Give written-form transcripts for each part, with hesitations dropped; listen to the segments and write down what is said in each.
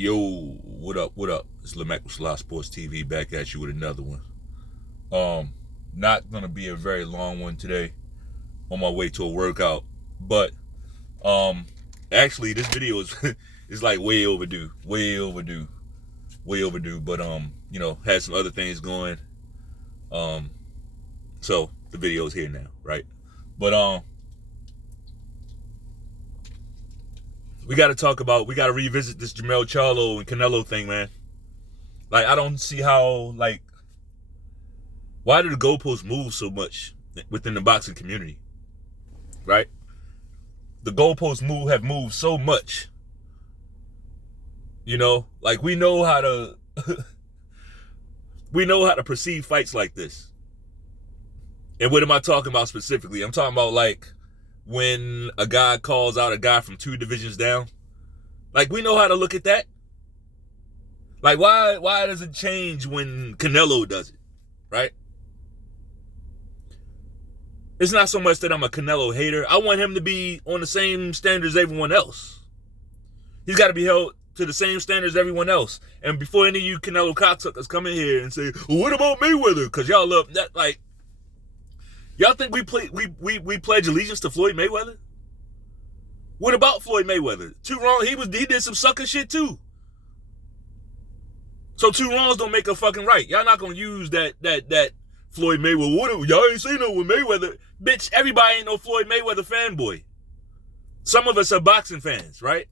Yo, what up, what up? It's Lemac with Sly Sports TV back at you with another one. Not gonna be a very long one today. On my way to a workout. But actually this video is like way overdue. But had some other things going. So the video is here now, right? But we gotta revisit this Jermell, Charlo, and Canelo thing, man. Like, I don't see how, why do the goalposts move so much within the boxing community? Right? The goalposts have moved so much. We know how to we know how to perceive fights like this. And what am I talking about specifically? I'm talking about when a guy calls out a guy from 2 divisions down. We know how to look at that. Why does it change when Canelo does it? Right? It's not so much that I'm a Canelo hater. I want him to be on the same standards as everyone else. He's got to be held to the same standards as everyone else. And before any of you Canelo cocksuckers come in here and say, well, what about Mayweather? Because y'all love that, y'all think we pledge allegiance to Floyd Mayweather? What about Floyd Mayweather? 2 wrongs. He did some sucker shit too. So 2 wrongs don't make a fucking right. Y'all not gonna use that Floyd Mayweather. Y'all ain't seen no with Mayweather. Bitch, everybody ain't no Floyd Mayweather fanboy. Some of us are boxing fans, right?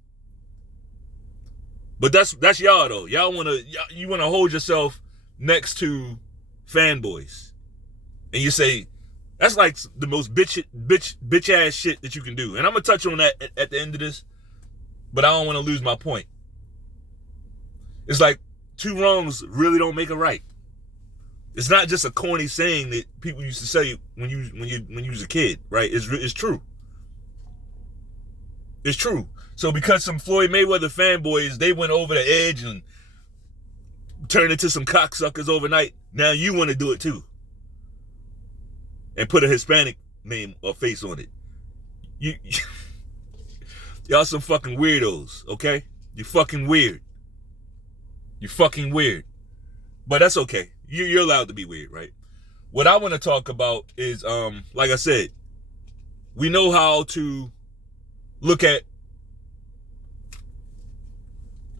But that's y'all though. You wanna hold yourself next to fanboys. And you say, that's like the most bitch ass shit that you can do. And I'm gonna touch on that at the end of this, but I don't want to lose my point. It's like 2 wrongs really don't make a right. It's not just a corny saying that people used to say when you was a kid, right? It's true. It's true. So because some Floyd Mayweather fanboys, they went over the edge and turned into some cocksuckers overnight, now you want to do it too. And put a Hispanic name or face on it. Y'all some fucking weirdos, okay? You're fucking weird. But that's okay. You're allowed to be weird, right? What I want to talk about is, like I said, we know how to look at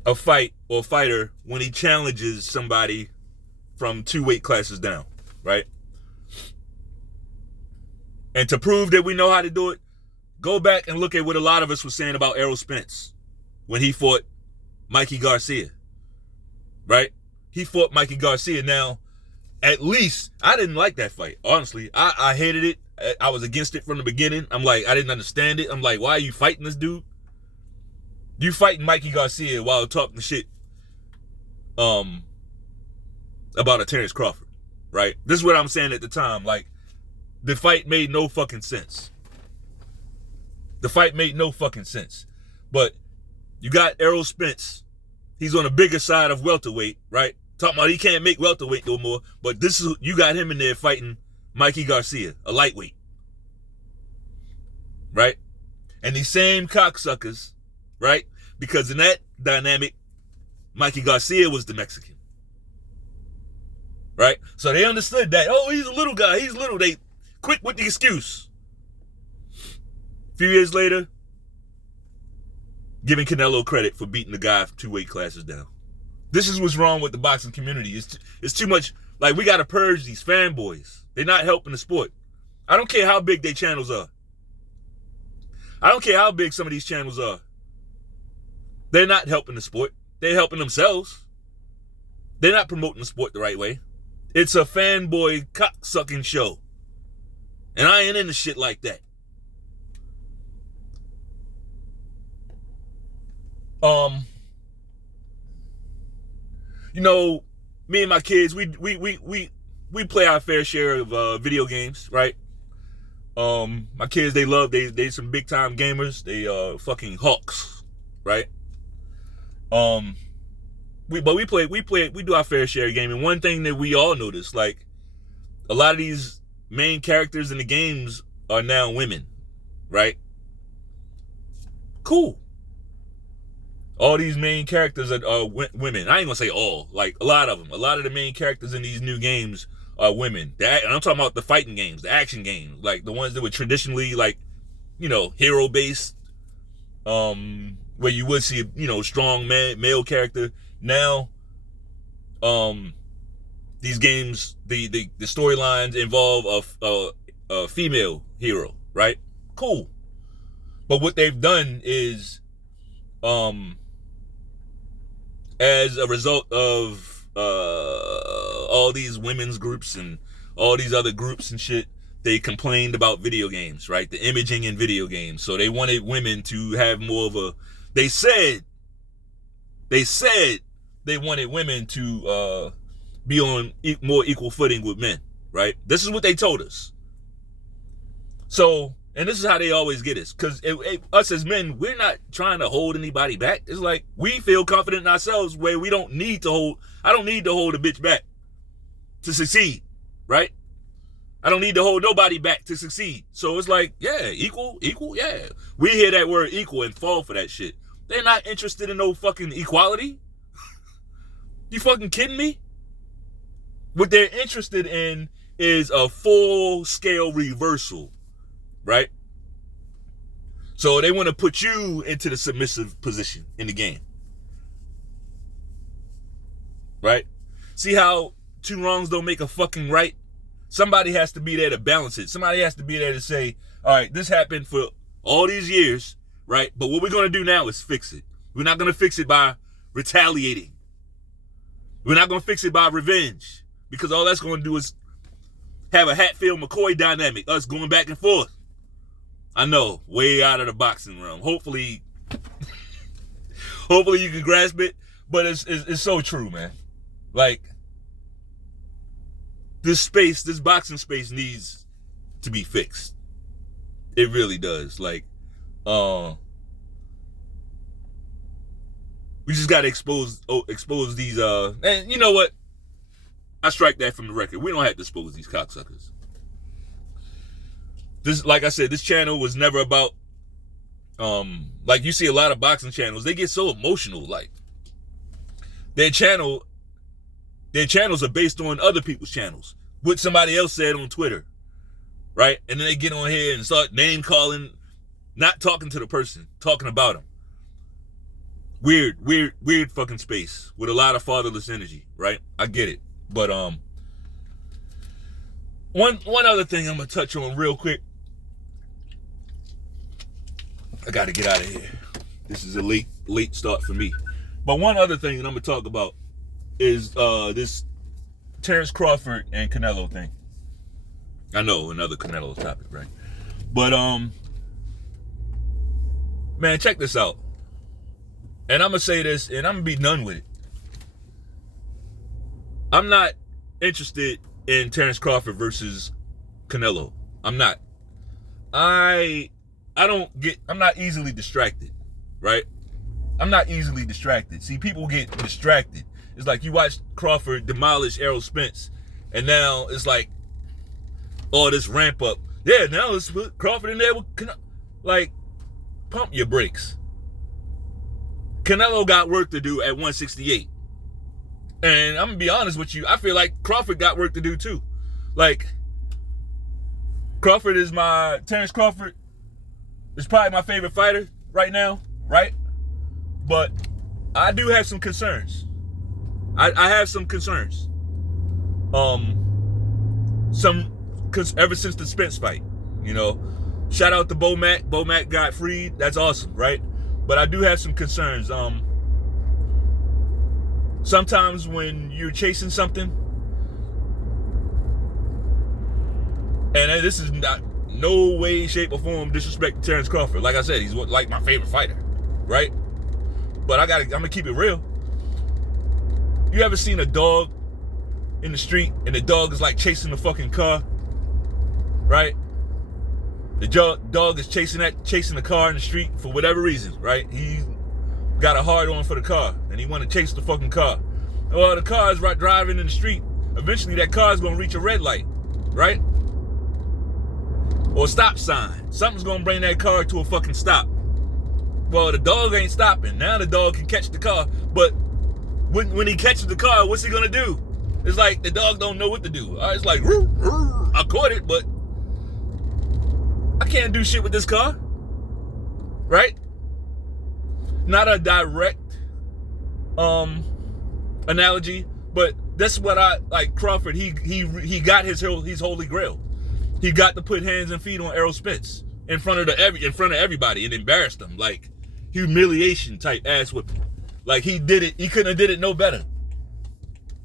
a fight or fighter when he challenges somebody from 2 weight classes down, right? And to prove that we know how to do it, go back and look at what a lot of us were saying about Spence when he fought Mikey Garcia, right? He fought Mikey Garcia. Now, at least, I didn't like that fight, honestly. I hated it. I was against it from the beginning. I'm like, I didn't understand it. I'm like, why are you fighting this dude? You fighting Mikey Garcia while talking shit about a Terrence Crawford, right? This is what I'm saying at the time. The fight made no fucking sense. But you got Errol Spence. He's on the bigger side of welterweight, right? Talking about he can't make welterweight no more. But you got him in there fighting Mikey Garcia, a lightweight. Right? And these same cocksuckers, right? Because in that dynamic, Mikey Garcia was the Mexican. Right? So they understood that, oh, he's a little guy. He's little. They quick with the excuse. A few years later, giving Canelo credit for beating the guy from 2 weight classes down. This is what's wrong with the boxing community. It's too much. We got to purge these fanboys. They're not helping the sport. I don't care how big their channels are. I don't care how big some of these channels are. They're not helping the sport. They're helping themselves. They're not promoting the sport the right way. It's a fanboy cocksucking show. And I ain't into shit like that. Me and my kids, we play our fair share of video games, right? My kids, they some big time gamers. They fucking hawks, right? We do our fair share of gaming. One thing that we all notice, a lot of these main characters in the games are now women, right? Cool. All these main characters are women. I ain't gonna say all, like a lot of them. A lot of the main characters in these new games are women. And I'm talking about the fighting games, the action games, like the ones that were traditionally like, hero based, where you would see strong male character. Now, these games, the storylines involve a female hero, right? Cool. But what they've done is, as a result of all these women's groups and all these other groups and shit, they complained about video games, right? The imaging in video games. So they wanted women to have more of a. They said they wanted women to be on more equal footing with men, right? This is what they told us. So, and this is how they always get us, because us as men, we're not trying to hold anybody back. It's like we feel confident in ourselves where we don't need to hold. I don't need to hold a bitch back to succeed, right? I don't need to hold nobody back to succeed. So it's like, yeah, equal, yeah. We hear that word equal and fall for that shit. They're not interested in no fucking equality. You fucking kidding me? What they're interested in is a full-scale reversal, right? So they want to put you into the submissive position in the game, right? See how two wrongs don't make a fucking right? Somebody has to be there to balance it. Somebody has to be there to say, all right, this happened for all these years, right? But what we're going to do now is fix it. We're not going to fix it by retaliating. We're not going to fix it by revenge, because all that's going to do is have a Hatfield-McCoy dynamic, us going back and forth. I know, way out of the boxing realm. Hopefully you can grasp it, but it's so true, man. Like, this boxing space needs to be fixed. It really does. Like, we just gotta expose these and you know what? I strike that from the record. We don't have to expose these cocksuckers. This, like I said, this channel was never about like you see a lot of boxing channels, they get so emotional. Like, their channels are based on other people's channels, what somebody else said on Twitter, right? And then they get on here and start name calling, not talking to the person, talking about them. Weird fucking space with a lot of fatherless energy, right? I get it. But one other thing I'm gonna touch on real quick. I gotta get out of here. This is a late start for me. But one other thing that I'm gonna talk about is this Terrence Crawford and Canelo thing. I know, another Canelo topic, right? But man, check this out. And I'm gonna say this, and I'm gonna be done with it. I'm not interested in Terrence Crawford versus Canelo. I'm not. I'm not easily distracted, right? I'm not easily distracted. See, people get distracted. It's like you watch Crawford demolish Errol Spence, and now it's like, oh, this ramp up. Yeah, now let's put Crawford in there with Canelo. Like, pump your brakes. Canelo got work to do at 168. And I'm going to be honest with you, I feel like Crawford got work to do too. Like, Terrence Crawford is probably my favorite fighter right now, right? But I do have some concerns. I have some concerns. Ever since the Spence fight, shout out to Bo Mac. Bo Mac got freed. That's awesome, right? But I do have some concerns. Sometimes when you're chasing something, and this is not no way, shape, or form disrespect to Terrence Crawford. Like I said, he's like my favorite fighter, right? But I'm gonna keep it real. You ever seen a dog in the street and the dog is like chasing the fucking car, right? The dog is chasing the car in the street for whatever reason, right? He got a hard on for the car and he want to chase the fucking car. Well, the car is right driving in the street. Eventually that car is gonna reach a red light, right? Or a stop sign. Something's gonna bring that car to a fucking stop. Well, the dog ain't stopping. Now the dog can catch the car. But when he catches the car, what's he gonna do? It's like the dog don't know what to do. It's like, I caught it, but I can't do shit with this car. Right? Not a direct analogy, but that's what I like. Crawford, he got his holy grail. He got to put hands and feet on Errol Spence in front of everybody and embarrassed him, like humiliation type ass whipping. Like he did it. He couldn't have did it no better.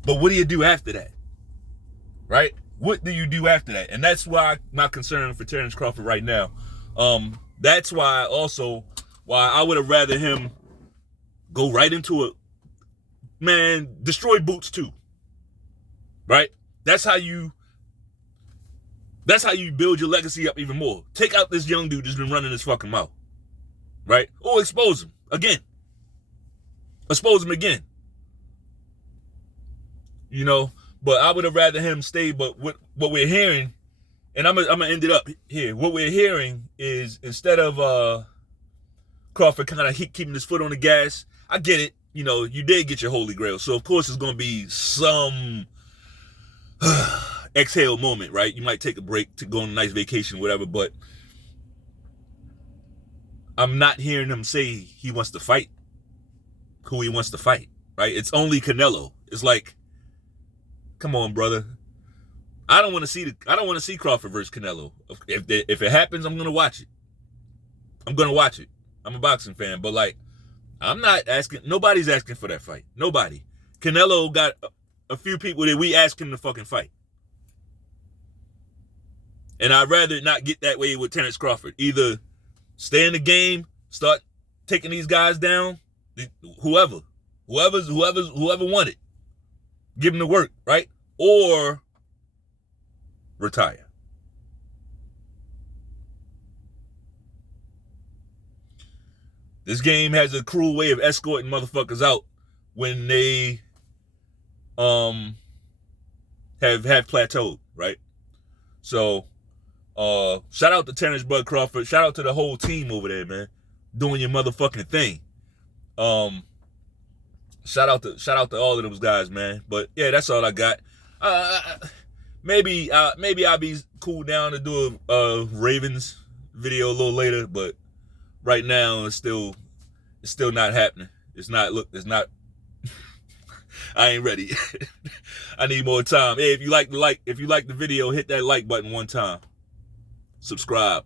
But what do you do after that? Right? What do you do after that? And that's why my concern for Terrence Crawford right now. That's why I would have rather him go right into it. Man, destroy Boots too. Right? That's how you build your legacy up even more. Take out this young dude that's been running his fucking mouth. Right? Or expose him again. Expose him again. You know, but I would have rather him stay. But what we're hearing, and I'm gonna end it up here. What we're hearing is instead of Crawford kind of keeping his foot on the gas, I get it. You know, you did get your holy grail, so of course it's gonna be some exhale moment, right? You might take a break to go on a nice vacation, whatever. But I'm not hearing him say he wants to fight who he wants to fight, right? It's only Canelo. It's like, come on, brother. I don't want to see Crawford versus Canelo. If it happens, I'm gonna watch it. I'm a boxing fan, but like, I'm not asking. Nobody's asking for that fight. Nobody. Canelo got a few people that we ask him to fucking fight, and I'd rather not get that way with Terrence Crawford. Either stay in the game, start taking these guys down. Whoever won it, give him the work, right? Or retire. This game has a cruel way of escorting motherfuckers out when they have plateaued, right? So shout out to Terrence Bud Crawford. Shout out to the whole team over there, man. Doing your motherfucking thing. Shout out to all of those guys, man. But yeah, that's all I got. Maybe I'll be cool down to do a Ravens video a little later, but right now it's still not happening. It's not. I ain't ready. I need more time. Hey, if you like the video, hit that like button one time. Subscribe,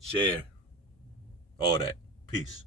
share, all that. Peace.